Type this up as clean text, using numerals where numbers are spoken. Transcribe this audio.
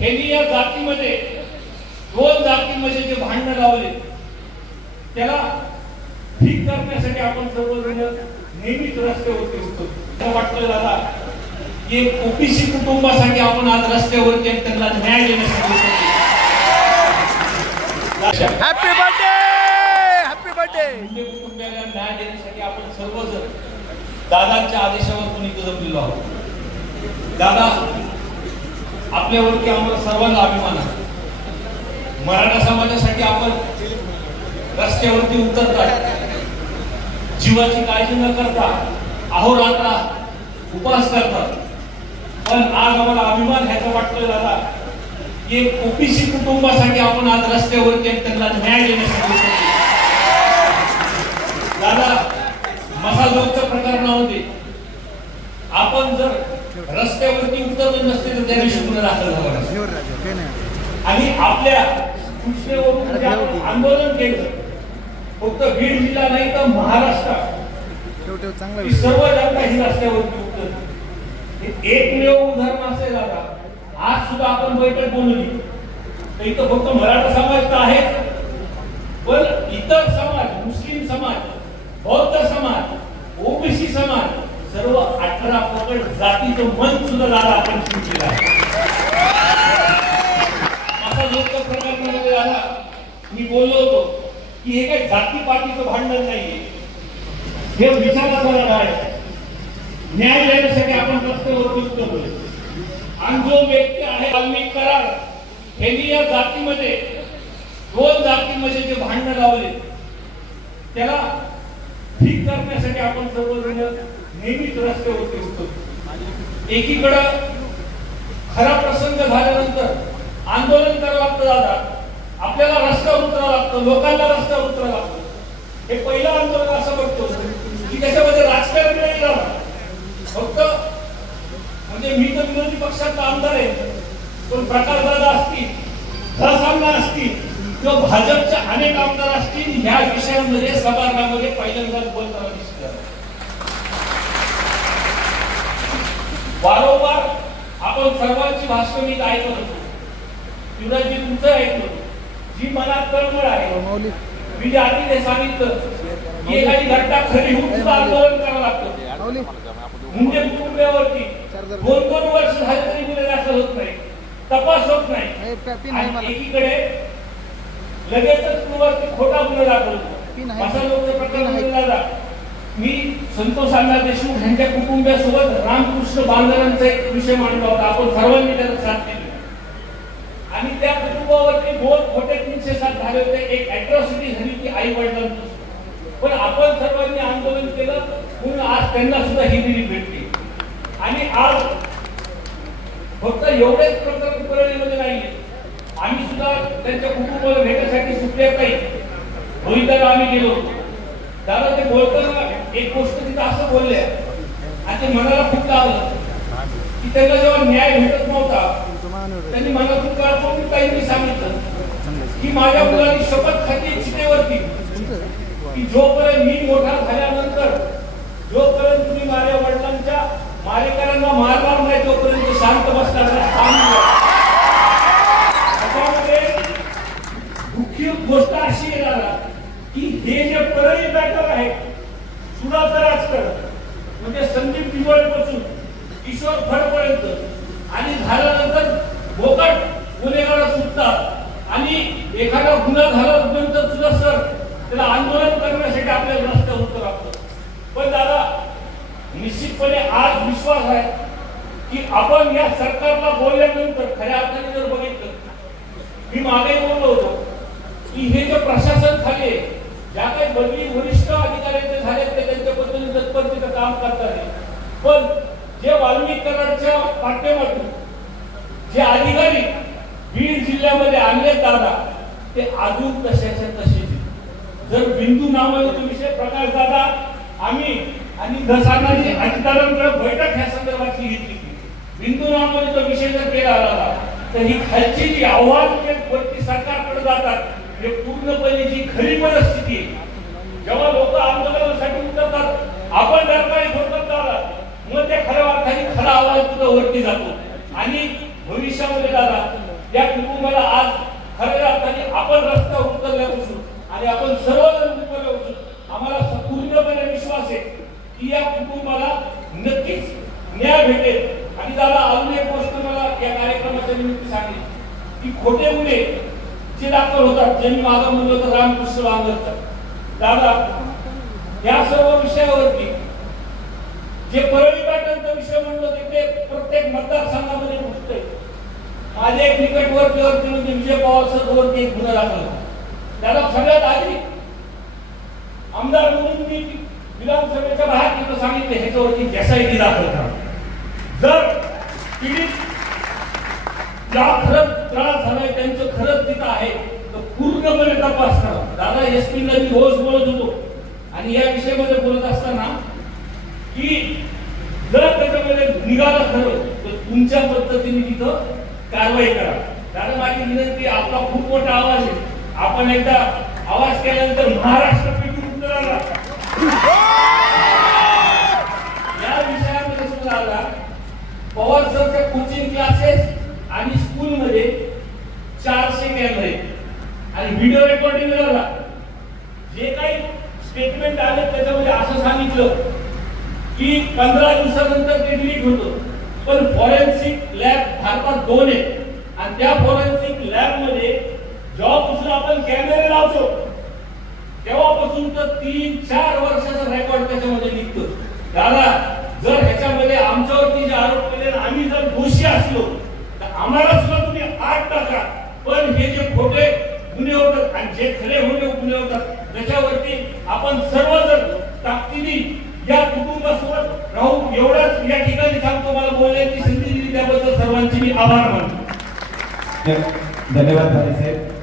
ह्यांनी या जातीमध्ये दोन जातीमध्ये जे भांडण लावले त्याला ठीक करण्यासाठी आपण सर्वजण नेहमीच रस्त्यावरती होतो. वाटतं दादा की ओबीसी कुटुंबासाठी आपण आज रस्त्यावरती त्यांना न्याय देण्यासाठी. Happy birthday, happy birthday. कुटुंबाला न्याय देण्यासाठी आपण सर्वजण दादांच्या आदेशावर इथं जमलेलो आहोत. दादा आपल्यावरती आम्हाला सर्वांना अभिमान आहे. मराठा समाजासाठी आपण रस्त्यावरती उतरताय, जीवाची काळजी न करता अहोरात्र उपवास करतात. पण आज आम्हाला अभिमान ह्याचा वाटतोय दादा की ओबीसी कुटुंबासाठी आपण आज रस्त्यावरती त्यांना न्याय देण्यासाठी. दादा मसाजोगच्या प्रकरणामध्ये आपण जर रस्त्यावरती उतरले नसते तर त्या दिवशी गुन्हा दाखल झाला आणि आपल्या सूचनेवरून आंदोलन केलं. फक्त बीड जिल्हा नाही तर महाराष्ट्रात सर्व जनता ही रस्त्यावरती उतरली. एकमेव उदाहरण असेल दादा. आज सुद्धा आपण बैठक बोलवली तर इथं फक्त मराठा समाज तर आहेच, पण इतर समाज, मुस्लिम समाज, बौद्ध समाज, ओबीसी समाज, सर्व 18 पकड जातीचं मन सुद्धा दादा आपण शिकलेलं आहे. माझा लोक प्रकरणामध्ये दादा मी बोललो होतो की हे काही जातीपातीचं भांडण नाहीये, हे विचाराचा आहे. न्याय देण्यासाठी आपण रस्त्यावरती उतरलोय. आणि जो व्यक्ती आहे वाल्मिकी कराड यांनी या जातीमध्ये दोन जातीमध्ये जे भांडण लावले त्याला ठीक करण्यासाठी आपण सर्वजण नेहमीच रस्त्यावरती होतो. एकीकडे खरा प्रसंग झाल्यानंतर आंदोलन करावं लागतं दादा. आपल्याला रस्त्यावर उतरावं लागतं, लोकांना रस्त्यावर उतरावं लागतं. हे पहिलं आंदोलन असं बघतो की त्याच्यामध्ये राजकारण नाही झालं. फक्त म्हणजे मी तर विरोधी पक्षाचा आमदार आहे, पण प्रकाश दादा असतील, धसांना असतील किंवा भाजपच्या अनेक आमदार असतील ह्या विषयांमध्ये सभागृहामध्ये पहिल्यांदाच बोलताना दिसतात. वारंवार आपण सर्वांची भाषण मी ऐकत होतो. शिवराजी तुमचं ऐकलं, जी मनात तळमळ आहे. मी जे आधी ते सांगितलं की एखादी घटना खरी होऊन सुद्धा आंदोलन करावं लागतं. मुंडे कुटुंबावरती 2-2 वर्ष झाले तरी गुन्हे दाखल होत नाही, तपास होत नाही. एकीकडे लगेचच कुणावरती खोटा गुन्हा दाखल होतो. असा लोक प्रकार मी संतोष अण्णा देशमुख यांच्या कुटुंबासोबत रामकृष्ण बांधवांचा एक विषय मांडला होता. आपण सर्वांनी त्याला साथ दिली आणि त्या कुटुंबावरती 2 खोटे 307 झाले होते. एक अॅट्रॉसिटी झाली की आई वडिलांची. पण आपण सर्वांनी आंदोलन केलं म्हणून आज त्यांना सुद्धा ही दिली भेटली. आणि आज फक्त एवढेच प्रकरण परळीमध्ये नाहीये. आम्ही सुद्धा त्यांच्या कुटुंबाला भेटण्यासाठी सुट्ट्याताई रोहितला आम्ही गेलो होतो. दादा ते बोलताना एक गोष्ट तिथं असं बोलले आणि ते मनाला खूप लागलं की त्यांना जेव्हा न्याय भेटत नव्हता त्यांनी मनातून काढून काहीतरी सांगितलं की माझ्या मुलांनी शपथ खाती चितेवरती की जोपर्यंत मी मोठा झाल्यानंतर जोपर्यंत तुम्ही माझ्या वडिलांच्या मारेकरांना मारणार नाही तोपर्यंत शांत बसणार नाही. त्याच्यामध्ये मुख्य गोष्ट अशी येणार की हे जे परळी मॅटर आहे सुडाचं राजकारण म्हणजे संदीप दिवाळीपासून किशोर फडपर्यंत आणि झाल्यानंतर बोकट गुन्हेगार सुटतात आणि एखादा गुन्हा झाल्यानंतर सुद्धा सर त्याला आंदोलन करण्यासाठी आपल्याला रस्त्यावर उतरावं लागतं. पण दादा निश्चितपणे आज विश्वास आहे की आपण या सरकारला बोलल्यानंतर खऱ्या अर्थाने जर बघितलं, मी मागे बोललो होतो की हे जे प्रशासन खाली ज्या काही बदली वरिष्ठ अधिकाऱ्यांचे झाले ते त्यांच्या पद्धतीने तत्परतेचं काम करतात. पण जे वाल्मिकी कराडच्या माध्यमातून जे अधिकारी बीड जिल्ह्यामध्ये आणले दादा ते अजून तशाच्या तसेच. जर बिंदू नावाचा विषय प्रकाश दादा आम्ही आणि दसांनी अधिकाऱ्यांकडे बैठक ह्या संदर्भातली घेतली. बिंदू नावाचा विषय जर केला आला तर ही खालची जी आव्हान वरती सरकारकडे जातात हे पूर्णपणे जी खरी परिस्थिती आहे. जेव्हा लोक आंदोलनासाठी उतरतात आपण जर काही होतात मग त्या खऱ्या अर्थाने खरा आवाज सुद्धा वरती जातो आणि भविष्यामध्ये दादा या कुटुंबाला आज खऱ्या अर्थाने आपण रस्त्यावर उतरल्यापासून आणि आपण सर्वजण उतरल्यापासून आम्हाला पूर्णपणे विश्वास आहे की या कुटुंबाला नक्कीच न्याय भेटेल। आणि दादा अजून एक गोष्ट मला या कार्यक्रमाच्या निमित्त सांगितली की खोटे गुन्हे जे दाखल होतात, ज्यांनी माझं म्हणलं होतं रामकृष्ण वांगरचा दादा, या सर्व विषयावरती जे परळी पॅटर्नचा विषय म्हणलं तिथे प्रत्येक मतदारसंघामध्ये घुसतंय। माझे एक निकटवर्तीवरती म्हणजे विजय पवार सरवरती एक गुन्हा दाखल झाला। त्याला सगळ्यात आधी आमदार म्हणून मी विधानसभेच्या बाहेर तिथं सांगितले ह्याच्यावरती एसआयटी दाखल करा। जर पीडित ज्या खरंच त्रास झालाय त्यांचं खरंच तिथं आहे तर पूर्णपणे तपास करा। दादा एसपीला मी रोज बोलत होतो आणि या विषयामध्ये बोलत असताना की जर त्याच्यामध्ये निघालं खरं तर तुमच्या पद्धतीने तिथं कारवाई करा। दादा माझी विनंती, आपला खूप मोठा आवाज आहे, आपण एकदा आवाज केल्यानंतर महाराष्ट्र पेटून उतराला। या विषयामध्ये सुद्धा आला पवार सरचे कोचिंग क्लासेस आणि स्कूलमध्ये 400 कॅमेरे आणि व्हिडिओ रेकॉर्डिंग झाला। जे काही स्टेटमेंट आले त्याच्यामध्ये असं सांगितलं की 15 दिवसानंतर ते डिलीट होतं, पण फॉरेन्सिक लॅब भारतात 2 आहेत आणि त्या फॉरेन्सिक लॅब मध्ये जेव्हापासून आपण कॅमेरे लावतो तेव्हापासून तर 3-4 वर्षाचा रेकॉर्ड त्याच्यामध्ये निघतो। दादा जर ह्याच्यामध्ये आमच्यावरती जे आरोप केले आम्ही जर दोषी असलो तर आम्हाला सुद्धा तुम्ही 8 टाका, पण हे जे खोटे गुन्हे होतात आणि जे खरे गुन्हे होतात त्याच्यावरती आपण सर्वजण ताकदीने या कुटुंबासोबत राहू एवढंच या ठिकाणी सांगतो। मला बोलण्याची संधी दिली त्याबद्दल सर्वांचे मी आभार मानतो। धन्यवाद भाई साहेब।